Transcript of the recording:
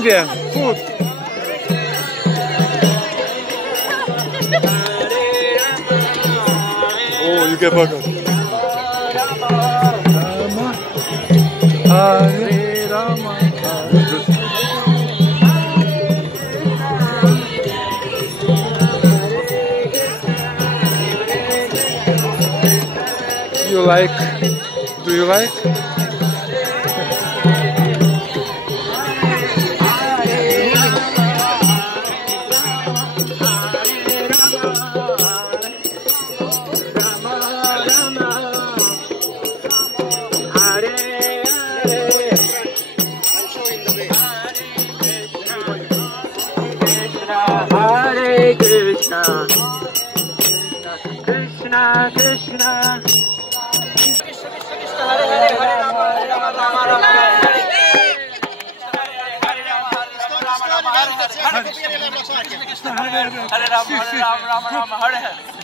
Indian food. Oh, you get burger. Hare Rama, Hare Krishna. You like? Do you like? Hare Krishna, Krishna Krishna, Hare Hare, Hare Rama, Rama Rama, Hare Rama, Hare Hare.